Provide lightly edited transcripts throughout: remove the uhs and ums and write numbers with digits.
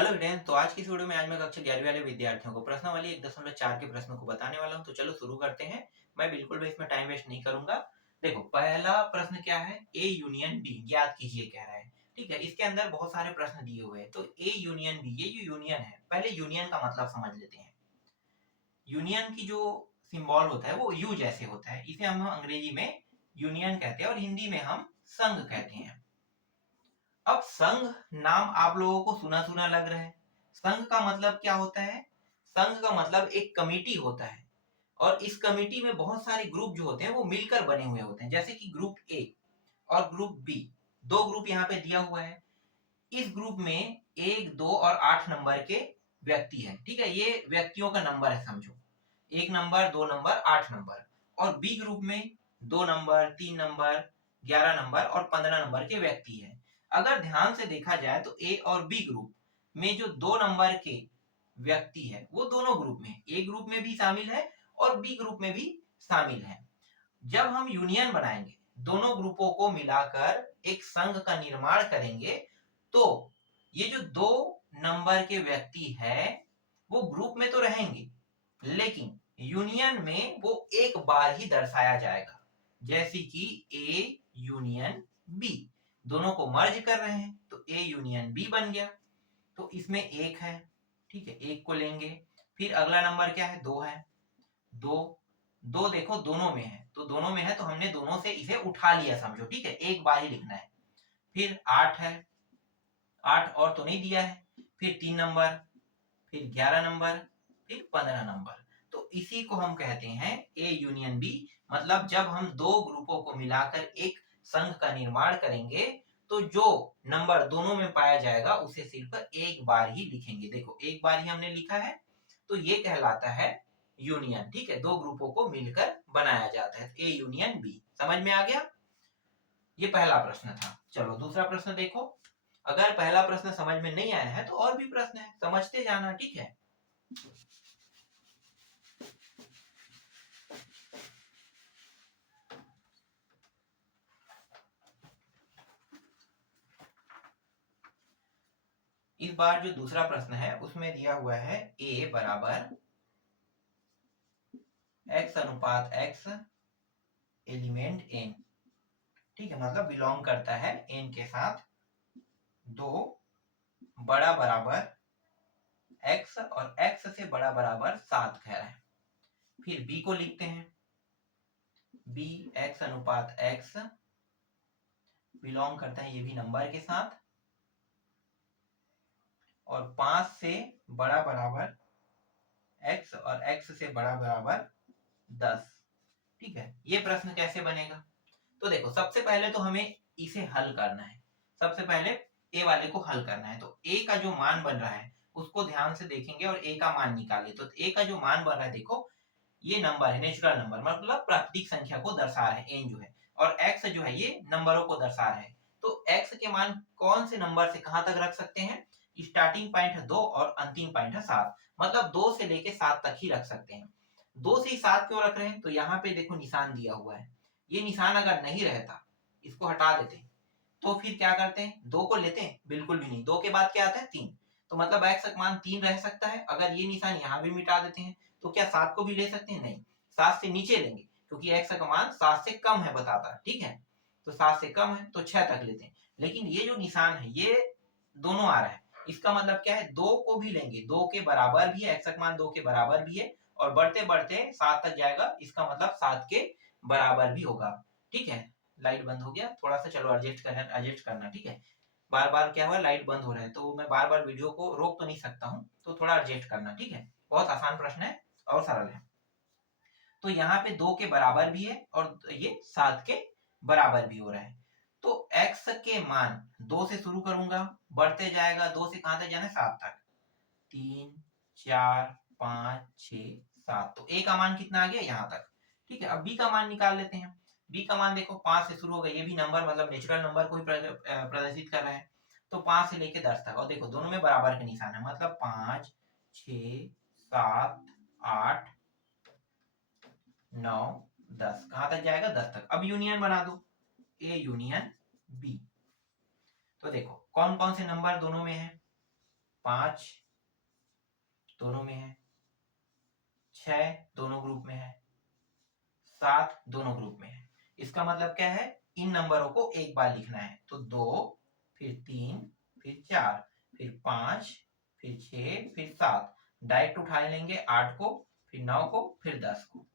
Hello student, तो आज की इस वीडियो में आज मैं कक्षा 11वीं वाले विद्यार्थियों को प्रश्नावली 1.4 के प्रश्नों को बताने वाला हूं। तो चलो शुरू करते हैं। मैं बिल्कुल भी इसमें टाइम वेस्ट नहीं करूंगा। देखो, पहला प्रश्न क्या है, ए यूनियन बी ज्ञात कीजिए कह रहा है। ठीक है, इसके अंदर बहुत सारे प्रश्न दिए हुए हैं। तो ए यूनियन बी, ये जो यूनियन है, पहले यूनियन का मतलब समझ लेते हैं। यूनियन की जो सिंबल होता है वो यू जैसे होता है, इसे हम अंग्रेजी में यूनियन कहते हैं और हिंदी में हम संघ कहते हैं। अब संघ नाम आप लोगों को सुना सुना लग रहा है। संघ का मतलब क्या होता है? संघ का मतलब एक कमेटी होता है और इस कमेटी में बहुत सारे ग्रुप जो होते हैं वो मिलकर बने हुए होते हैं, जैसे कि ग्रुप ए और ग्रुप बी। दो ग्रुप यहाँ पे दिया हुआ है। इस ग्रुप में 1, 2 और 8 नंबर के व्यक्ति हैं। ठीक है, ये व्यक्तियों का नंबर है समझो। 1 नंबर, 2 नंबर, 8 नंबर। और बी ग्रुप में 2 नंबर, 3 नंबर, 11 नंबर और 15 नंबर के व्यक्ति हैं। अगर ध्यान से देखा जाए तो ए और बी ग्रुप में जो 2 नंबर के व्यक्ति है वो दोनों ग्रुप में, ए ग्रुप में भी शामिल है और बी ग्रुप में भी शामिल है। जब हम यूनियन बनाएंगे, दोनों ग्रुपों को मिलाकर एक संघ का निर्माण करेंगे, तो ये जो 2 नंबर के व्यक्ति है वो ग्रुप में तो रहेंगे, लेकिन यूनियन में वो एक बार ही दर्शाया जाएगा। जैसे कि ए यूनियन बी, दोनों को मर्ज कर रहे हैं तो ए यूनियन बी बन गया। तो इसमें एक है, ठीक है, एक को लेंगे। फिर अगला नंबर क्या है, 2 है। दो, दो देखो दोनों में है, तो दोनों में है तो हमने दोनों से इसे उठा लिया समझो। ठीक है, एक बार ही लिखना है। फिर 8 है, 8 और तो नहीं दिया है। फिर 3 नंबर, फिर 11 नंबर, फिर 15 नंबर। तो इसी को हम कहते हैं ए यूनियन बी। मतलब जब हम दो ग्रुपों को मिलाकर एक संघ का निर्माण करेंगे तो जो नंबर दोनों में पाया जाएगा उसे सिर्फ एक बार ही लिखेंगे। देखो, एक बार ही हमने लिखा है तो ये कहलाता है यूनियन। ठीक है, दो ग्रुपों को मिलकर बनाया जाता है, ए यूनियन बी। समझ में आ गया? ये पहला प्रश्न था। चलो दूसरा प्रश्न देखो। अगर पहला प्रश्न समझ में नहीं आया है तो और भी प्रश्न है, समझते जाना। ठीक है, इस बार जो दूसरा प्रश्न है उसमें दिया हुआ है a बराबर x अनुपात x एलिमेंट n। ठीक है, मतलब बिलोंग करता है n के साथ। दो बड़ा बराबर x और x से बड़ा बराबर 7 कह रहा है। फिर b को लिखते हैं, b x अनुपात x बिलोंग करता है ये भी नंबर के साथ, और 5 से बड़ा बराबर x और x से बड़ा बराबर 10। ठीक है, ये प्रश्न कैसे बनेगा? तो देखो, सबसे पहले तो हमें इसे हल करना है। सबसे पहले ए वाले को हल करना है। तो ए का जो मान बन रहा है उसको ध्यान से देखेंगे और ए का मान निकालिए। तो ए का जो मान बन रहा है, देखो ये नंबर है, नेचुरल नंबर, मतलब प्राकृतिक संख्या को दर्शा रहा है एन जो है, और एक्स जो है ये नंबरों को दर्शा रहा है। तो एक्स के मान कौन से नंबर से कहां तक रख सकते हैं? स्टार्टिंग पॉइंट है 2 और अंतिम पॉइंट है 7, मतलब 2 से लेके 7 तक ही रख सकते हैं। 2 से ही 7 क्यों रख रहे हैं? तो यहाँ पे देखो निशान दिया हुआ है, ये निशान अगर नहीं रहता, इसको हटा देते, तो फिर क्या करते हैं, 2 को लेते हैं? बिल्कुल भी नहीं। 2 के बाद क्या आता है? 3। तो मतलब एक्स का मान 3 रह सकता है। अगर ये निशान यहाँ भी मिटा देते हैं तो क्या 7 को भी ले सकते हैं? नहीं, 7 से नीचे लेंगे, क्योंकि एक्स का मान 7 से कम है बताता है। ठीक है, तो 7 से कम है तो 6 तक लेते हैं। लेकिन ये जो निशान है ये दोनों आ रहा है, इसका मतलब क्या है, 2 को भी लेंगे, 2 के बराबर भी है, एक्स का मान 2 के बराबर भी है, और बढ़ते बढ़ते 7 तक जाएगा, इसका मतलब 7 के बराबर भी होगा। ठीक है, लाइट बंद हो गया, थोड़ा सा चलो एडजस्ट करना। ठीक है, बार बार क्या हुआ, लाइट बंद हो रहा है तो मैं बार बार वीडियो को रोक तो नहीं सकता हूँ, तो थोड़ा एडजस्ट करना। ठीक है, बहुत आसान प्रश्न है और सरल है। तो यहाँ पे 2 के बराबर भी है और ये 7 के बराबर भी हो रहा है। तो x के मान 2 से शुरू करूंगा, बढ़ते जाएगा, 2 से कहां तक जाना है? 7 तक। 3, 4, 5, 6, 7। तो a का मान कितना आ गया? यहाँ तक। ठीक है, अब b का मान निकाल लेते हैं। b का मान देखो 5 से शुरू होगा, ये भी नंबर मतलब नेचुरल नंबर को ही प्रदर्शित कर रहा है। तो 5 से लेके 10 तक, और देखो दोनों में बराबर के निशान है, मतलब 5, 6, 7, 8, 9, 10। कहां तक जाएगा? 10 तक। अब यूनियन बना दो, ए यूनियन बी। तो देखो कौन कौन से नंबर दोनों में है, 5 दोनों में है, 6 दोनों ग्रुप में है, 7 दोनों ग्रुप में है। इसका मतलब क्या है, इन नंबरों को एक बार लिखना है। तो 2, फिर 3, फिर 4, फिर 5, फिर 6, फिर 7, डायरेक्ट उठा लेंगे 8 को, फिर 9 को, फिर 10 को।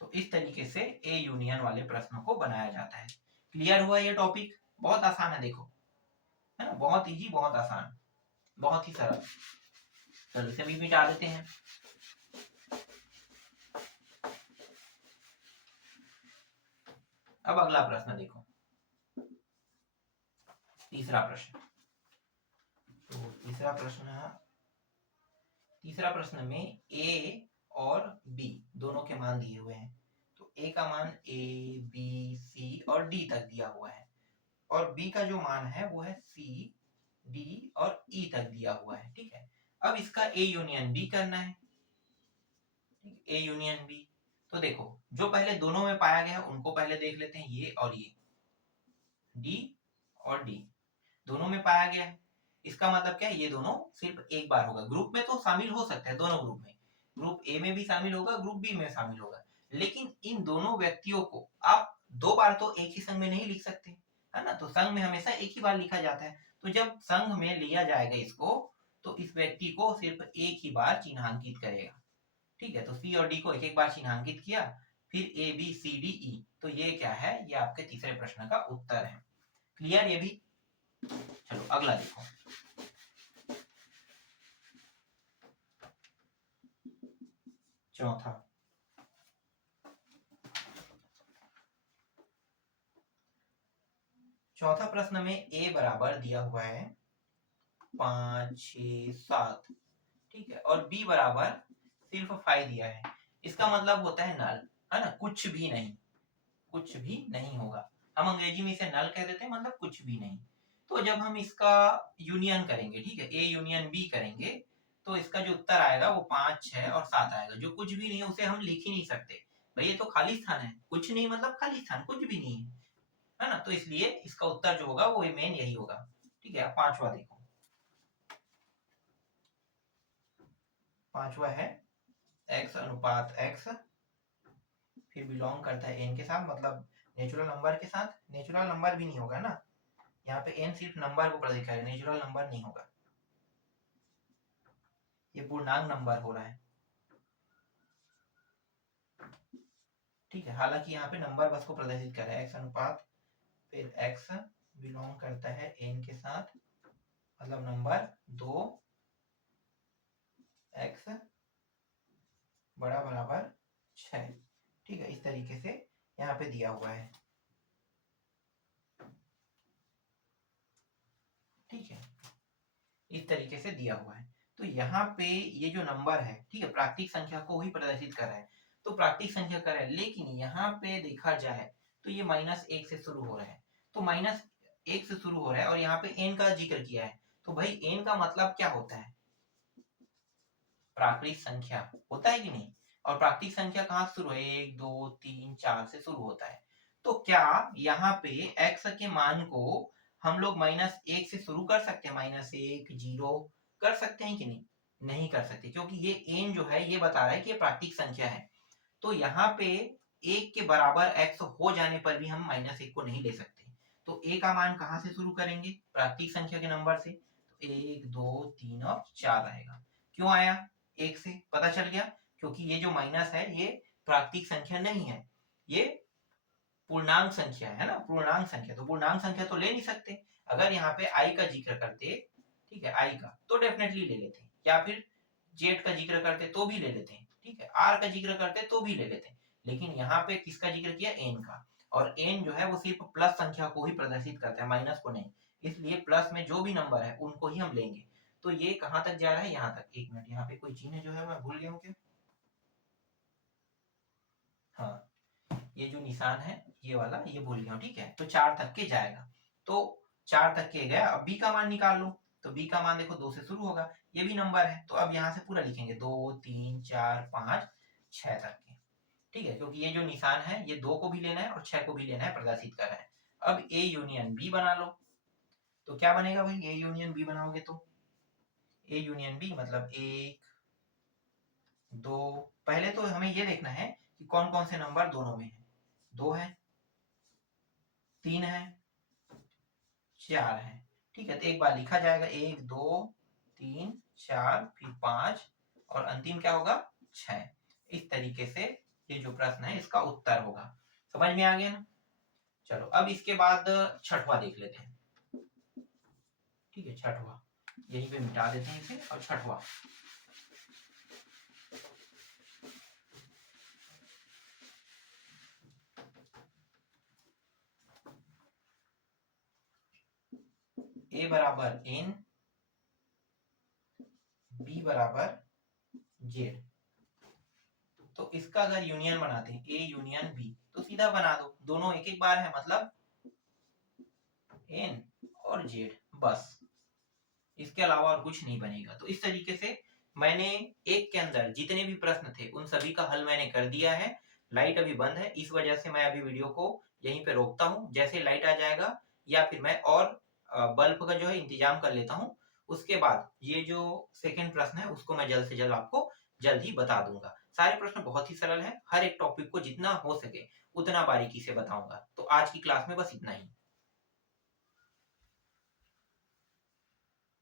तो इस तरीके से ए यूनियन वाले प्रश्नों को बनाया जाता है। क्लियर हुआ ये टॉपिक? बहुत आसान है, देखो, है ना, बहुत इजी, बहुत आसान, बहुत ही सरल। चलो इसे भी मिटा देते हैं। अब अगला प्रश्न देखो, तीसरा प्रश्न। तो तीसरा प्रश्न में ए और बी दोनों के मान दिए हुए हैं। तो ए का मान ए, बी, सी और डी तक दिया हुआ है, और बी का जो मान है वो है सी, डी और ई तक दिया हुआ है। ठीक है, अब इसका ए यूनियन बी करना है। ए यूनियन बी, तो देखो, जो पहले दोनों में पाया गया है उनको पहले देख लेते हैं, ये और ये, डी और डी दोनों में पाया गया है। इसका मतलब क्या है, ये दोनों सिर्फ एक बार होगा। ग्रुप में तो शामिल हो सकते हैं, दोनों ग्रुप में, ग्रुप ए में भी शामिल होगा, ग्रुप बी में शामिल होगा, लेकिन इन दोनों व्यक्तियों को आप दो बार तो एक ही संघ में नहीं लिख सकते, है ना। तो संघ में हमेशा एक ही बार लिखा जाता है। तो जब संघ में लिया जाएगा इसको, तो इस व्यक्ति को सिर्फ एक ही बार चिन्हांकित करेगा। ठीक है, तो सी और डी को एक एक बार चिन्हांकित किया, फिर ए, बी, सी, डी, ई। तो ये क्या है, ये आपके तीसरे प्रश्न का उत्तर है। क्लियर ये भी? चलो अगला देखो, चौथा। चौथा प्रश्न में ए बराबर दिया हुआ है 5, 6, 7। ठीक है, और बी बराबर सिर्फ 5 दिया है। इसका मतलब होता है नल, है ना, कुछ भी नहीं, कुछ भी नहीं होगा। हम अंग्रेजी में इसे नल कह देते हैं, मतलब कुछ भी नहीं। तो जब हम इसका यूनियन करेंगे, ठीक है, ए यूनियन बी करेंगे, तो इसका जो उत्तर आएगा वो 5, 6 और 7 आएगा। जो कुछ भी नहीं है उसे हम लिख ही नहीं सकते भाई, ये तो खाली स्थान है। कुछ नहीं मतलब खाली स्थान, कुछ भी नहीं है ना। तो इसलिए इसका उत्तर जो होगा वो मेन यही होगा। ठीक है, पांचवा देखो, पांचवा है x अनुपात x, फिर बिलोंग करता है n के साथ, मतलब नेचुरल नंबर के साथ। नेचुरल नंबर भी नहीं होगा ना, यहाँ पे n सिर्फ नंबर को प्रतीक करेगा, नेचुरल नंबर नहीं होगा, ये पूर्णांक नंबर हो रहा है। ठीक है, हालांकि यहाँ पे नंबर बस को प्रदर्शित कर रहा है, x अनुपात, फिर x बिलोंग करता है n के साथ, मतलब नंबर 2, x बड़ा बराबर 6। ठीक है, इस तरीके से यहाँ पे दिया हुआ है। ठीक है, इस तरीके से दिया हुआ है। तो यहाँ पे ये जो नंबर है, ठीक है, प्राकृतिक संख्या को ही प्रदर्शित कर रहा है, तो प्राकृतिक संख्या कर रहा है। लेकिन यहाँ पे देखा जाए तो ये -1 से शुरू हो रहा है, तो -1 से शुरू हो रहा है, और यहाँ पे n का जिक्र किया है। तो भाई n का मतलब क्या होता है, प्राकृतिक संख्या होता है कि नहीं। और प्राकृतिक संख्या कहाँ शुरू है, 1, 2, 3, 4 से शुरू होता है। तो क्या यहाँ पे x के मान को हम लोग -1 से शुरू कर सकते हैं, -1, 0 कर सकते हैं कि नहीं? नहीं कर सकते, क्योंकि ये n जो है ये बता रहा है कि ये प्राकृतिक संख्या है। तो यहाँ पे 1 के बराबर x हो जाने पर भी हम -1 को नहीं ले सकते। तो a का मान कहाँ से शुरू करेंगे, प्राकृतिक संख्या के नंबर से। तो 1, 2, 3 और 4 आएगा। क्यों आया, 1 से पता चल गया, क्योंकि ये जो माइनस है ये प्राकृतिक संख्या नहीं है, ये पूर्णांक संख्या है ना, पूर्णांक संख्या। तो पूर्णांक संख्या तो ले नहीं सकते। अगर यहाँ पे आई का जिक्र करते, ठीक है, आई का, तो डेफिनेटली ले लेते, या फिर जेड का जिक्र करते तो भी ले लेते हैं, ठीक है, आर का जिक्र करते तो भी ले लेते हैं। लेकिन यहाँ पे किसका जिक्र किया, एन का। और एन जो है वो सिर्फ प्लस संख्या को ही प्रदर्शित करता है, माइनस को नहीं। इसलिए प्लस में जो भी नंबर है उनको ही हम लेंगे। तो ये कहाँ तक जा रहा है, यहाँ तक। एक मिनट, यहाँ पे कोई चिन्ह जो है मैं भूल गया हूँ क्या। हाँ, ये जो निशान है ये वाला, ये भूल गया हूँ। ठीक है, तो 4 तक के जाएगा। तो 4 तक के गया, अब बी का मान निकाल लो। तो बी का मान देखो 2 से शुरू होगा, ये भी नंबर है। तो अब यहाँ से पूरा लिखेंगे, 2, 3, 4, 5, 6 तक के। ठीक है, क्योंकि ये जो निशान है ये 2 को भी लेना है और 6 को भी लेना है, प्रदर्शित कर रहा है। अब ए यूनियन बी बना लो। तो क्या बनेगा भाई, ए यूनियन बी बनाओगे तो ए यूनियन बी मतलब 1 2, पहले तो हमें ये देखना है कि कौन कौन से नंबर दोनों में है। 2 है, 3 है, 4 है। ठीक है, तो एक बार लिखा जाएगा 1 2 3 4 फिर 5 और अंतिम क्या होगा 6। इस तरीके से ये जो प्रश्न है इसका उत्तर होगा। समझ में आ गया ना। चलो अब इसके बाद छठवां देख लेते हैं। ठीक है, छठवां यहीं पे मिटा देते हैं इसे। और छठवां, ए बराबर एन, बी बराबर जेड। तो इसका अगर यूनियन बनाते हैं ए यूनियन बी तो सीधा बना दो, दोनों एक एक बार है मतलब एन और जेड, बस इसके अलावा और कुछ नहीं बनेगा। तो इस तरीके से मैंने एक के अंदर जितने भी प्रश्न थे उन सभी का हल मैंने कर दिया है। लाइट अभी बंद है, इस वजह से मैं अभी वीडियो को यहीं पे रोकता हूँ। जैसे लाइट आ जाएगा या फिर मैं और बल्ब का जो है इंतजाम कर लेता हूँ, उसके बाद ये जो सेकंड प्रश्न है उसको मैं जल्द से जल्द आपको जल्द ही बता दूंगा। सारे प्रश्न बहुत ही सरल है, हर एक टॉपिक को जितना हो सके उतना बारीकी से बताऊंगा। तो आज की क्लास में बस इतना ही।